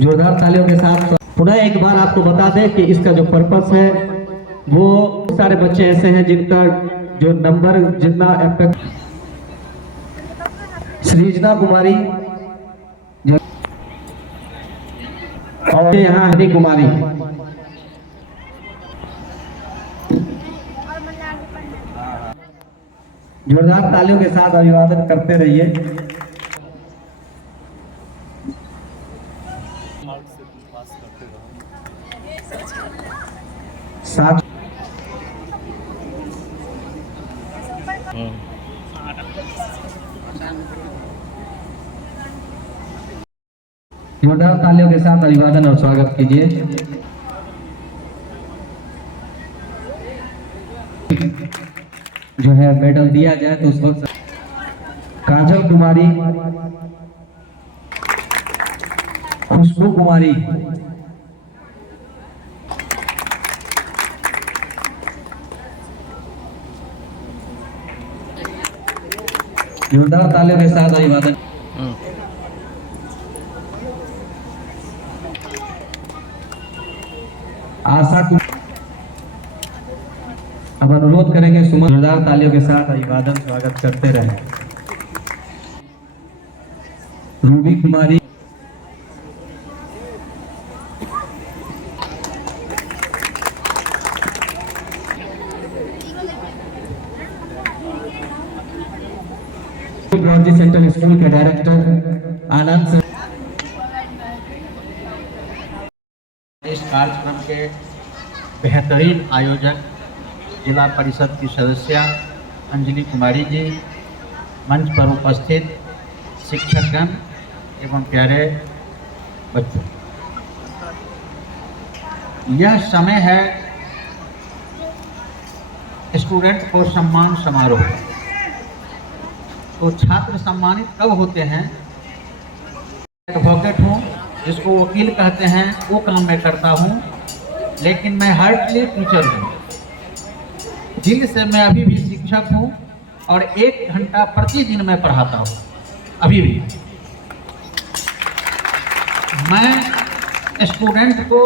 जोरदार तालियों के साथ पुनः एक बार आपको बता दें कि इसका जो पर्पस है वो सारे बच्चे ऐसे हैं जिनका जो नंबर जितना सृजना कुमारी और यहाँ हनी कुमारी। जोरदार तालियों के साथ अभिवादन करते रहिए। साथ जोरदार तालियों के साथ अभिवादन और स्वागत कीजिए। जो है मेडल दिया जाए तो उस वक्त काजल कुमारी, खुशबू कुमारी, जोरदार तालियों के साथ अभिवादन। आशा को अब अनुरोध करेंगे सुमन जोरदार तालियों के साथ अभिवादन स्वागत करते रहे। रूबी कुमारी, ब्रॉडजी सेंट्रल स्कूल के डायरेक्टर आनंद। इस कार्यक्रम के बेहतरीन आयोजक जिला परिषद की सदस्य अंजलि कुमारी जी, मंच पर उपस्थित शिक्षकगण एवं प्यारे बच्चों, यह समय है स्टूडेंट को सम्मान समारोह। तो छात्र सम्मानित कब होते हैं? एडवोकेट हूँ, जिसको वकील कहते हैं, वो काम मैं करता हूँ, लेकिन मैं हार्डली टीचर हूँ। दिल से मैं अभी भी शिक्षक हूँ और 1 घंटा प्रतिदिन मैं पढ़ाता हूँ। अभी भी मैं स्टूडेंट को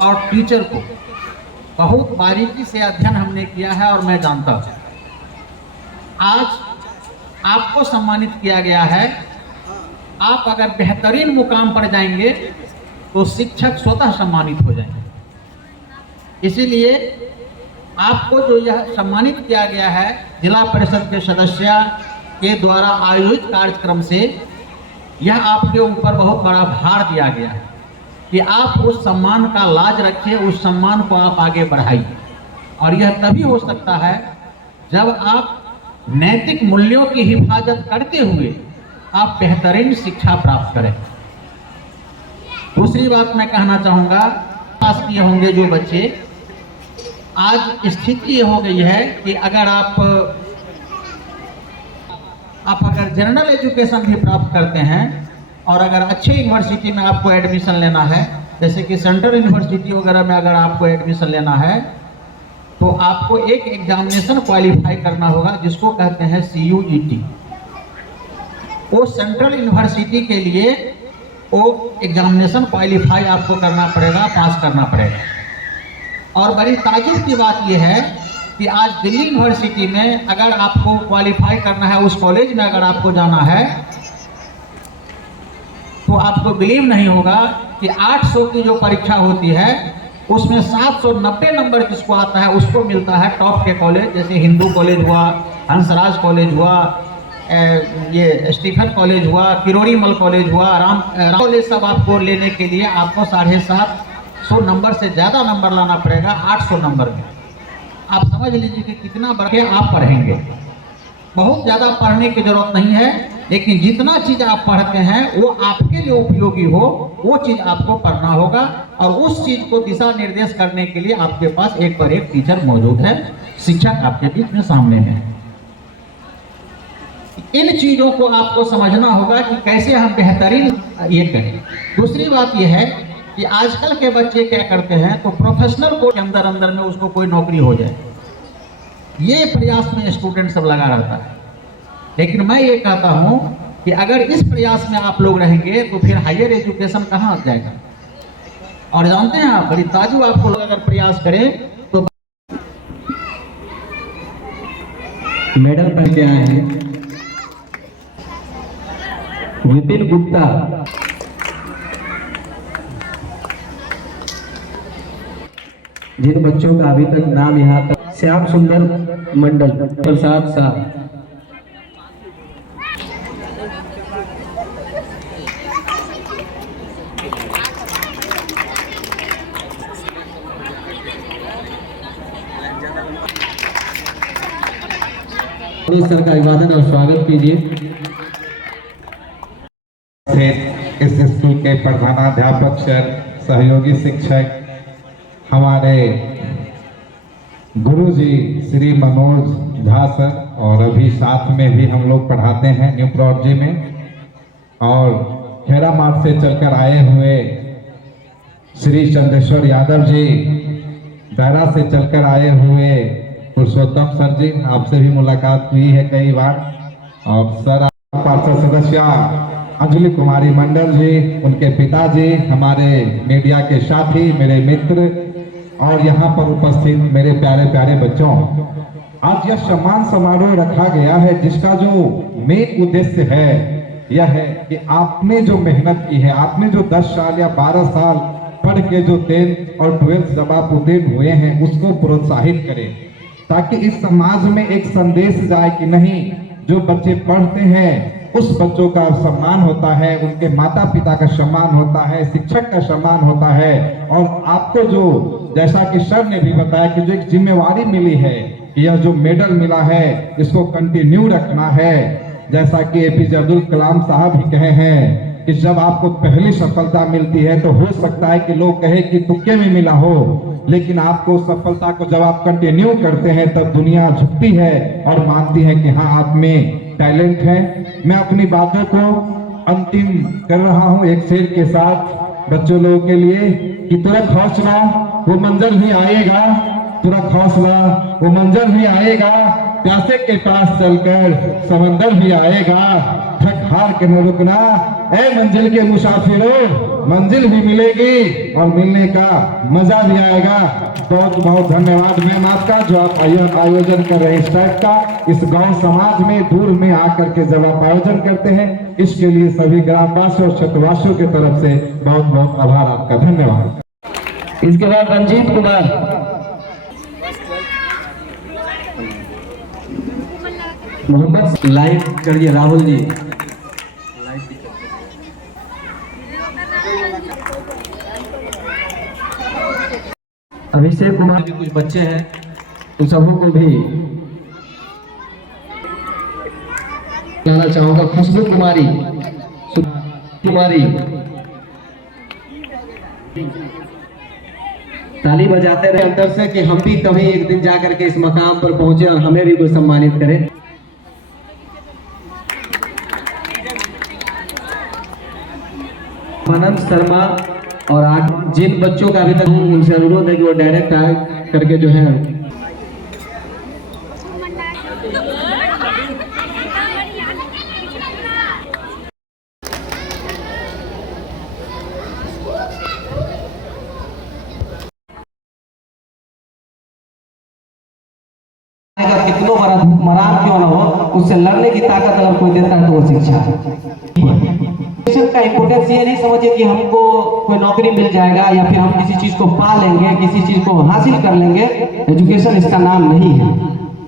और टीचर को बहुत बारीकी से अध्ययन हमने किया है और मैं जानता हूँ। आज आपको सम्मानित किया गया है। आप अगर बेहतरीन मुकाम पर जाएंगे तो शिक्षक स्वतः सम्मानित हो जाएंगे। इसीलिए आपको जो यह सम्मानित किया गया है जिला परिषद के सदस्य के द्वारा आयोजित कार्यक्रम से, यह आपके ऊपर बहुत बड़ा भार दिया गया है कि आप उस सम्मान का लाज रखिए, उस सम्मान को आप आगे बढ़ाइए। और यह तभी हो सकता है जब आप नैतिक मूल्यों की हिफाजत करते हुए आप बेहतरीन शिक्षा प्राप्त करें। दूसरी बात मैं कहना चाहूँगा, पास किए होंगे जो बच्चे, आज स्थिति ये हो गई है कि अगर आप अगर जनरल एजुकेशन भी प्राप्त करते हैं और अगर अच्छे यूनिवर्सिटी में आपको एडमिशन लेना है, जैसे कि सेंट्रल यूनिवर्सिटी वगैरह में अगर आपको एडमिशन लेना है, तो आपको एक एग्जामिनेशन क्वालिफाई करना होगा जिसको कहते हैं CUET। वो सेंट्रल यूनिवर्सिटी के लिए वो एग्जामिनेशन क्वालिफाई आपको करना पड़ेगा, पास करना पड़ेगा। और बड़ी ताजुब की बात यह है कि आज दिल्ली यूनिवर्सिटी में अगर आपको क्वालिफाई करना है, उस कॉलेज में अगर आपको जाना है, तो आपको बिलीव नहीं होगा कि 800 की जो परीक्षा होती है उसमें 790 नंबर जिसको आता है उसको मिलता है टॉप के कॉलेज, जैसे हिंदू कॉलेज हुआ, हंसराज कॉलेज हुआ, ये स्टीफन कॉलेज हुआ, किरोड़ीमल कॉलेज हुआ, राम कॉलेज। सब आपको लेने के लिए आपको 750 नंबर से ज़्यादा नंबर लाना पड़ेगा 800 नंबर में। आप समझ लीजिए कि कितना बढ़ आप पढ़ेंगे। बहुत ज़्यादा पढ़ने की जरूरत नहीं है, लेकिन जितना चीज़ आप पढ़ते हैं वो आपके लिए उपयोगी हो, वो चीज़ आपको पढ़ना होगा। और उस चीज़ को दिशा निर्देश करने के लिए आपके पास एक पर एक टीचर मौजूद है, शिक्षक आपके बीच में सामने है। इन चीज़ों को आपको समझना होगा कि कैसे हम बेहतरीन ये करें। दूसरी बात यह है कि आजकल के बच्चे क्या करते हैं, तो प्रोफेशनल कोर्स के अंदर अंदर में उसको कोई नौकरी हो जाए, ये प्रयास में स्टूडेंट सब लगा रहता है। लेकिन मैं ये कहता हूँ कि अगर इस प्रयास में आप लोग रहेंगे तो फिर हायर एजुकेशन कहाँ जाएगा। और जानते हैं आप, बड़ी ताजु आपको अगर प्रयास करें तो मेडल पहन के आए हैं विपिन गुप्ता, जिन बच्चों का अभी तक नाम यहाँ तक, श्याम सुंदर मंडल, प्रसाद शाह। सर का अभिवादन और स्वागत कीजिए। इस स्कूल के प्रधानाध्यापक सर, सहयोगी शिक्षक, हमारे गुरुजी श्री मनोज झा सर, और अभी साथ में भी हम लोग पढ़ाते हैं न्यू प्रॉडजी में, और खेरा मार्ट से चलकर आए हुए श्री चंद्रेश्वर यादव जी, दायरा से चलकर आए हुए पुरुषोत्तम सर जी, आपसे भी मुलाकात हुई है कई बार, और सर पार्षद सदस्य अंजलि कुमारी मंडल जी, उनके पिताजी, हमारे मीडिया के साथी, मेरे मित्र, और यहाँ पर उपस्थित मेरे प्यारे प्यारे बच्चों, आज यह सम्मान समारोह रखा गया है जिसका जो मेन उद्देश्य है यह है कि आपने जो मेहनत की है, आपने जो 10 साल या 12 साल पढ़ के जो 10th और 12th जब आप उत्तीर्ण हुए हैं उसको प्रोत्साहित करें, ताकि इस समाज में एक संदेश जाए कि नहीं, जो बच्चे पढ़ते हैं उस बच्चों का सम्मान होता है, उनके माता पिता का सम्मान होता है, शिक्षक का सम्मान होता है, और आपको जो, जैसा कि सर ने भी बताया कि जो एक जिम्मेवारी मिली है, यह जो मेडल मिला है इसको कंटिन्यू रखना है। जैसा कि एपीजे अब्दुल कलाम साहब भी कहे हैं कि जब आपको पहली सफलता मिलती है तो हो सकता है कि लोग कहे कि तुक्के में मिला हो, लेकिन आपको सफलता को जब आप कंटिन्यू करते हैं तब दुनिया झुकती है और मानती है कि हाँ, आप में टैलेंट है। मैं अपनी बातों को अंतिम कर रहा हूँ एक शेर के साथ बच्चों लोगों के लिए कि तुरंत हौसला वो मंजिल भी आएगा, तुरंत हौसला वो मंजिल भी आएगा, प्यासे के पास चलकर समंदर भी आएगा, थक हार के न रुकना ए मंजिल के मुसाफिरों, मंजिल भी मिलेगी और मिलने का मजा भी आएगा। बहुत बहुत धन्यवाद मैम आपका, जो आप आयोजन कर रहे इस टाइप का, इस गांव समाज में दूर में आकर के जब आप आयोजन करते हैं, इसके लिए सभी ग्रामवासियों और क्षेत्रवासियों की तरफ से बहुत बहुत आभार आपका, धन्यवाद। इसके बाद रंजीत कुमार, मोहम्मद, लाइव करिए राहुल जी। अभिषेक कुमार भी कुछ बच्चे हैं, उन सबों को भी कहना चाहूंगा। खुशबू कुमारी, ताली बजाते रहे अंदर से कि हम भी कभी एक दिन जाकर के इस मकाम पर पहुंचे और हमें भी कोई सम्मानित करे। मनन शर्मा, और आज जिन बच्चों का अभी तक उनसे अनुरोध है कि वो डायरेक्ट आए करके जो है कितनों बड़ा मराम क्यों ना हो, उससे लड़ने की ताकत अगर कोई देता है तो वो शिक्षा है। एजुकेशन का इम्पोर्टेंस ये नहीं समझिए कि हमको कोई नौकरी मिल जाएगा या फिर हम किसी चीज को पा लेंगे, किसी चीज को हासिल कर लेंगे। एजुकेशन इसका नाम नहीं है।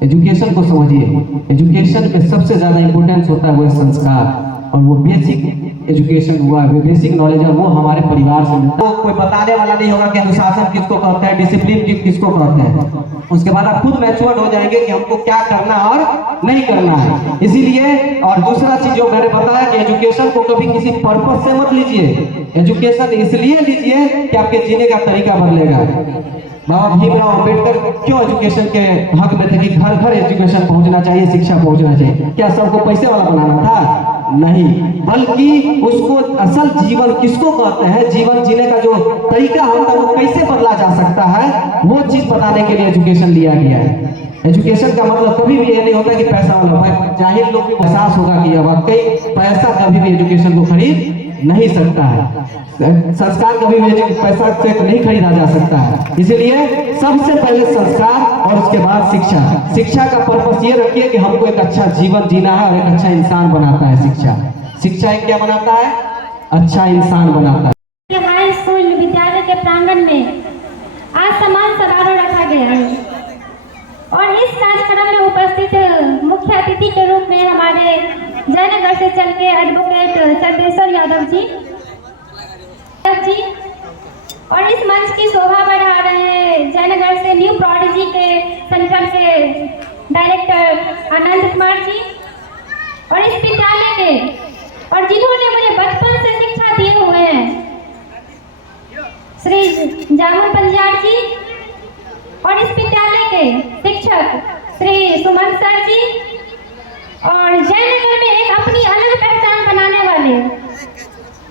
एजुकेशन को समझिए, एजुकेशन में सबसे ज्यादा इम्पोर्टेंस होता है वो संस्कार, और वो बेसिक एजुकेशन हुआ, बेसिक नॉलेज है, वो हमारे परिवार से मिलता है। तो कोई बताने वाला नहीं होगा कि अनुशासन किसको कहते हैं, डिसिप्लिन किसको कहते हैं। उसके बाद आप खुद मैच्योर हो जाएंगे कि हमको क्या करना और नहीं करना है। इसीलिए, और दूसरा चीज जो मैंने बताया कि एजुकेशन को कभी किसी पर्पस से मत लीजिए। एजुकेशन इसलिए लीजिए कि आपके जीने का तरीका बदलेगा। बाबा भीमराव अम्बेडकर क्यों एजुकेशन के हक में थे कि घर घर एजुकेशन पहुंचना चाहिए, शिक्षा पहुंचना चाहिए। क्या सबको पैसे वाला बनाना था? नहीं, बल्कि उसको असल जीवन किसको कहते हैं, जीवन जीने का जो तरीका होता है वो कैसे बदला जा सकता है, वो चीज बताने के लिए एजुकेशन लिया गया है। एजुकेशन का मतलब कभी भी ये नहीं होता कि पैसा वाला, जाहिर लोग भी एहसास होगा कि अब वाकई पैसा कभी भी एजुकेशन को खरीद नहीं सकता है। संस्कार कभी भी पैसा से नहीं खरीदा जा सकता है। इसीलिए सबसे पहले संस्कार और उसके बाद शिक्षा। शिक्षा का पर्पस ये रखिए कि हमको एक अच्छा जीवन जीना है और एक अच्छा इंसान बनाता है। शिक्षा एक क्या बनाता है? अच्छा इंसान बनाता है। हाई स्कूल विद्यालय के प्रांगण में आज सम्मान समारोह रखा गया है और इस कार्यक्रम में उपस्थित मुख्य अतिथि के रूप में हमारे जयनगर से चल के एडवोकेट चंद्रेश्वर यादव जी और इस मंच की शोभा बढ़ा रहे हैं जयनगर से न्यू प्रोडिजी के संगठन के डायरेक्टर आनंद कुमार जी और इस विद्यालय के और जिन्होंने मुझे बचपन से शिक्षा दिए हुए हैं श्री जामुन पंजार जी और इस विद्यालय के शिक्षक श्री सुमन सर जी और जयनगर में एक अपनी अलग पहचान बनाने वाले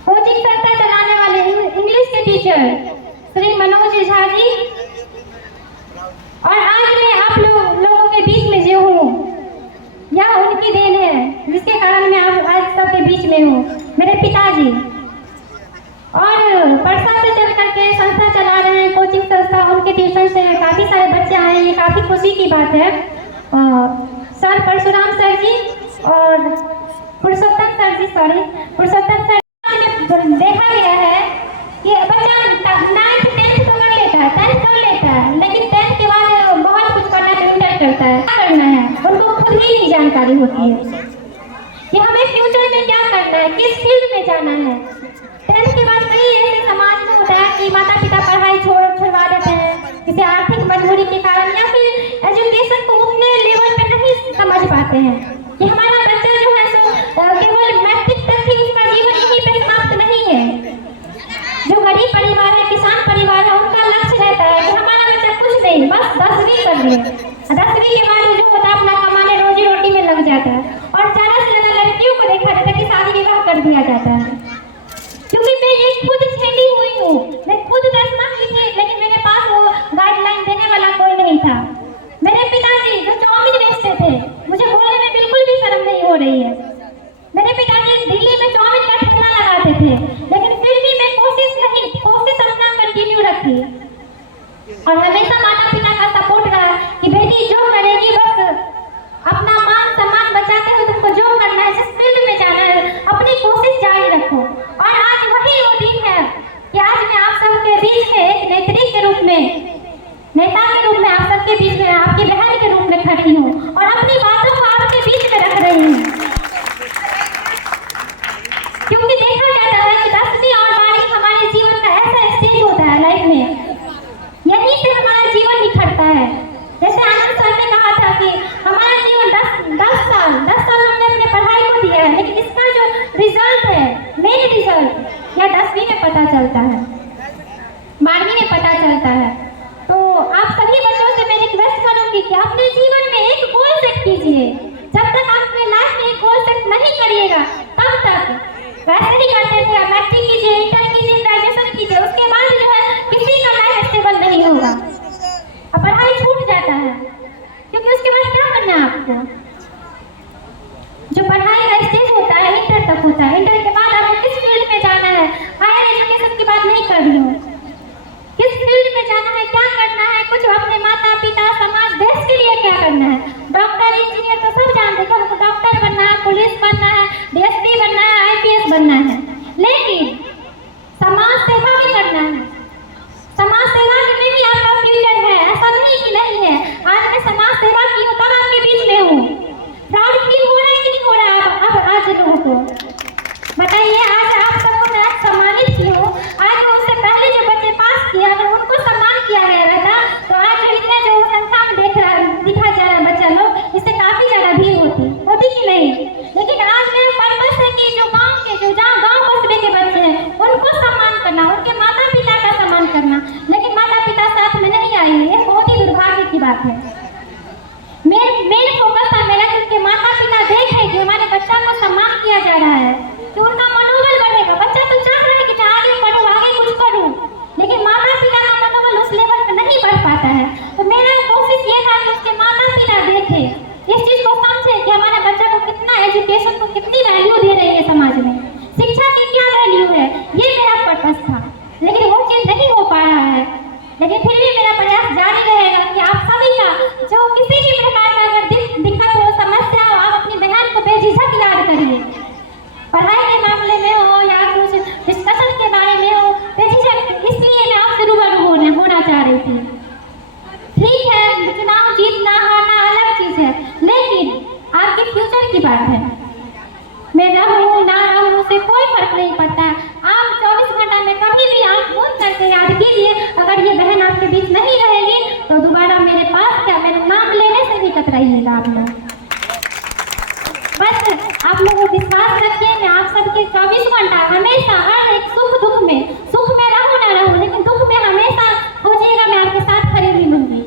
कोचिंग संस्था चलाने वाले इंग्लिश के टीचर श्री मनोज झा जी और आज मैं आप लोगों के बीच में जो हूँ यह उनकी देन है जिसके कारण मैं आज सबके बीच में हूँ। मेरे पिताजी और परसा से चल करके संस्था चला रहे हैं कोचिंग संस्था, उनके ट्यूशन से काफ़ी सारे बच्चे आए हैं, ये काफ़ी खुशी की बात है। सर परशुराम सर जी और पुरुषोत्तम सर जी में देखा गया है कि बच्चा 9th 10th तो कर लेता है, 10th कर लेता है, लेकिन 10th के बाद बहुत कुछ करना है, इंटर करता है, क्या करना है उनको खुद ही नहीं जानकारी होती है कि हमें फ्यूचर में क्या करना है, किस फील्ड में जाना है। 10th के बाद कई ऐसे समाज में होता है कि माता पिता पढ़ाई छुड़वा देते हैं किसी आर्थिक मजबूरी के कारण या फिर एजुकेशन को उतने लेवल पे नहीं समझ पाते हैं कि हमारा बच्चा जो है सो केवल मैट्रिक तक ही उसका जीवन यहीं पे समाप्त नहीं है। जो गरीब परिवार है, किसान परिवार है, उनका लक्ष्य रहता है कि हमारा बच्चा कुछ नहीं बस 10वीं कर ले, 10वीं के बाद जो होता है अपना कमाने रोजी रोटी में लग जाता है और ज़्यादा से ज़्यादा लड़कियों को देखा जाता है कि शादी विवाह कर दिया जाता है। क्योंकि मैं ये खुद छेड़ी हुई हूँ, मैं खुद 10वीं की थी लेकिन मेरे पास वो गाइडलाइन देने वाला कोई नहीं था। मेरे पिताजी जो चाउमीन बेचते थे, मुझे बोलने में बिल्कुल भी शर्म नहीं हो रही है। मेरे पिताजी दिल्ली में चाउमीन का ठेला लगाते थे लेकिन फिर भी मैं कोशिश अपना कंटिन्यू रखी और हमेशा माता पिता का सपोर्ट रहा कि बेटी जो करेगी बस अपना मान सम्मान बचाते हुए तुमको जो करना है, जिस फील्ड में जाना है अपनी कोशिश जारी रखो। और आज वही वो दिन है कि आज मैं आप सबके बीच में एक नेता के रूप में आप सबके बीच में आपकी बहन के रूप में खड़ी हूँ और अपनी बातों को आपके बीच में रख रही हूँ। क्योंकि देखा जाता है कि 10वीं और 12वीं हमारे जीवन का ऐसा स्टेज होता है लाइफ में, यहीं से हमारा जीवन निखरता है। जैसे आनंद सर ने कहा था कि हमारा जीवन 10 साल हमने अपने पढ़ाई को दिया है, लेकिन इसका जो रिजल्ट है, मेन रिजल्ट यह 10वीं में पता चलता है, 12वीं में पता चलता है। तो आप सभी बच्चों से मैं रिक्वेस्ट करूंगी कि अपने जीवन में एक गोल सेट कीजिए। जब तक आप अपने लाइफ में एक गोल सेट नहीं करिएगा तब तक वैसे ही करते थे, मैट्रिक कीजिए, इंटर कीजिए, ग्रेजुएशन कीजिए, उसके बाद जो है किसी का लाइफ स्टेबल नहीं होगा, अब पढ़ाई छूट जाता है। क्योंकि उसके बाद क्या करना है आपको? जो पढ़ाई का स्टेज होता है इंटर तक होता है, इंटर के बाद आपको किस फील्ड में जाना है, हायर एजुकेशन की बात नहीं कर रही हूँ, किस फील्ड में जाना है, क्या करना है, कुछ अपने माता पिता समाज देश के लिए क्या करना है। डॉक्टर इंजीनियर तो सब जानते हैं, हमको डॉक्टर बनना है, पुलिस बनना है, डीएसपी बनना है, आईपीएस बनना है, लेकिन समाज सेवा भी करना है। समाज सेवा में भी आपका फ्यूचर है, ऐसा नहीं कि नहीं है। आज मैं समाज सेवा की हूँ तब आपके बीच में हूँ। प्राउड फील हो रहा है कि नहीं हो रहा है अब आज लोगों को बताइए। आज आप सबको मैं सम्मानित की हूँ। आज उससे पहले जो बच्चे पास किए अगर उनको सम्मान किया गया रहता तो आज जो इतने जो संख्या में दिखा जा रहा है बच्चा लोग, इससे काफी ज्यादा भीड़ होती कि नहीं। लेकिन आज मेरा पर्पस है कि जो गाँव के जो गाँव कस्बे के बच्चे हैं उनको सम्मान करना, उनके माता पिता का सम्मान करना, लेकिन माता पिता साथ में नहीं आई है, ये बहुत ही दुर्भाग्य की बात है। मेन फोकस था मेरा कि उनके माता पिता देखें कि हमारे बच्चा को सम्मान किया जा रहा है, कि उनका मनोबल बढ़ेगा। बच्चा तो चाह रहा है कि मैं आगे बढ़ूँ, आगे कुछ करूँ, लेकिन माता पिता का मनोबल उस लेवल पर नहीं बढ़ पाता है। तो मेरा कोशिश ये था कि उसके माता पिता देखें, इस चीज़ को समझे कि हमारे बच्चा को कितना बात है। मैं रहूँ ना रहूँ उससे कोई फर्क नहीं पड़ता है। आप 24 घंटा में कभी भी आँख बंद करके याद कीजिए, अगर ये बहन आपके बीच नहीं रहेगी तो दोबारा मेरे पास क्या, मेरे नाम लेने से भी कतराइएगा आप लोग। बस आप लोगों को विश्वास रखिए, मैं आप सबके 24 घंटा हमेशा हर एक सुख में रहूँ ना रहूँ, लेकिन दुख में हमेशा खोजिएगा, मैं आपके साथ खड़ी मिलूंगी।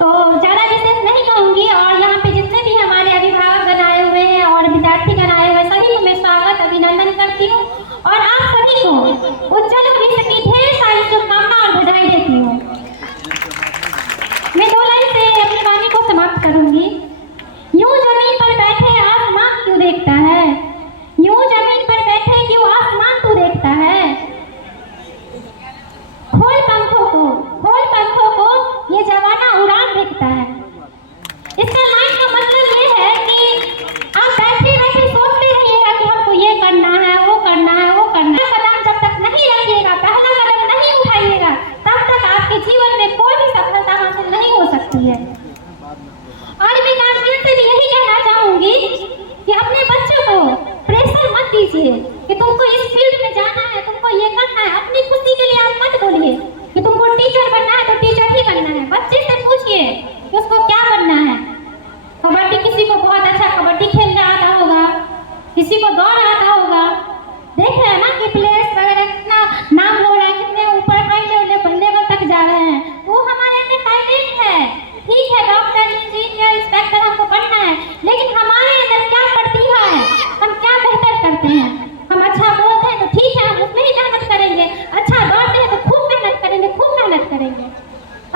तो ज़्यादा विशेष नहीं कहूँगी, और यहाँ पे जितने भी हमारे अभिभावकगण आए हुए हैं और विद्यार्थीगण आए हुए हैं, सभी को मैं स्वागत अभिनंदन करती हूँ, और आप सभी को उज्जवल भविष्य की ढेर सारी शुभकामना और बधाई देती हूँ। मैं 2 लाइन से अपनी वाणी को समाप्त करूँगी। यूं जमीन पर बैठे आसमान क्यों देखता है, यूं जमीन पर बैठे क्यों आसमान तू देखता है, खोल पंखों को ये जवाना उड़ान देखता है। इसका लाइन का मतलब ये है कि आप बैठे बैठे सोचते रहिएगा कि हमको ये करना है, वो करना है, वो करना है। कदम जब तक नहीं रखिएगा, पहला कदम नहीं उठाइएगा, तब तक आपके जीवन में कोई भी सफलता हासिल नहीं हो सकती है। और मैं गार्जियन से भी यही कहना चाहूंगी कि अपने बच्चों को प्रेशर मत दीजिए कि तुमको इस फील्ड में जाना है, तुमको ये करना है। अपनी खुशी के लिए आप मत बोलिए कि तुमको टीचर बनना है तो टीचर ही बनना है। बच्चे से पूछिए कि उसको क्या बनना है। कबड्डी, किसी को बहुत अच्छा कबड्डी खेलना आता होगा, किसी को दौड़ आता होगा। देख रहे हैं ना कि प्लेयर्स वगैरह कितना नाम हो रहा है, कितने ऊपर हाई लेवल तक जा रहे हैं। वो हमारे अंदर टैलेंट है। ठीक है, डॉक्टर, इंजीनियर, इंस्पेक्टर हमको बनना है, लेकिन हमारे अंदर क्या प्रतिभा है, हम क्या बेहतर करते हैं। हम अच्छा बोलते हैं तो ठीक है, हम उसमें ही मेहनत करेंगे। अच्छा दौड़ते हैं तो खूब मेहनत करेंगे।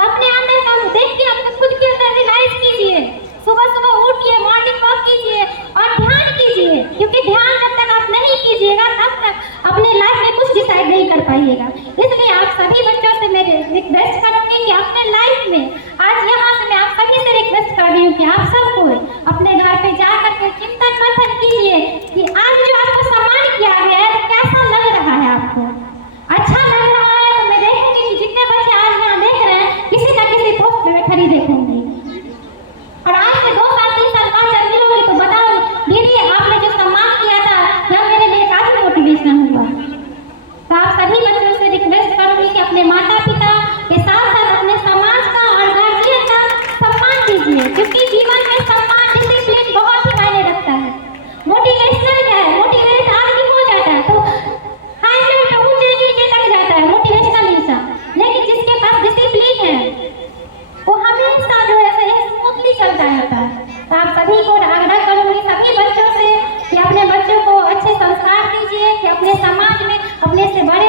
अपने अंदर का देख के अपने खुद के अंदर रियलाइज कीजिए। सुबह उठिए, मॉर्निंग वॉक कीजिए और ध्यान कीजिए, क्योंकि ध्यान जब तक आप नहीं कीजिएगा तब तक अपने लाइफ में कुछ डिसाइड नहीं कर पाइएगा। इसलिए आप सभी बच्चों से मैं रिक्वेस्ट करूंगी कि अपने लाइफ में आज यहाँ से मैं आप सभी से रिक्वेस्ट कर रही हूँ कि आप सबको अपने घर पे जा करके चिंतन मंथन कीजिए कि आज जो आपको सम्मान किया गया है तो कैसा लग रहा है। आपको अच्छा लग रहा है तो मैं देखूंगी कि जितने बच्चे आज यहाँ देख रहे हैं किसी न किसी पोस्ट पे मैं खड़ी देखूंगी। और आज से 2 साल 3 साल 5 साल मिलोगे तो बताओ दीदी आपने जो सम्मान किया था यह मेरे लिए काफी मोटिवेशन हुआ। तो आप सभी बच्चों से रिक्वेस्ट करूंगी कि अपने माता पिता के साथ साथ अपने समाज का और गार्जियन का सम्मान कीजिए, क्योंकि जीवन में सम्मान डिसिप्लिन बहुत ही मायने रखता है। मोटिवेशनल क्या है, मोटिवेट आदमी हो जाता है तो हाई लेवल पे ऊंचे नीचे तक जाता है मोटिवेशनल इंसान, लेकिन जिसके पास डिसिप्लिन है वो हमेशा जो है स्मूथली चलता रहता है। तो आप सभी को आग्रह करूंगी, सभी बच्चों से, कि अपने बच्चों को अच्छे संस्कार दीजिए, कि अपने समाज में अपने से बड़े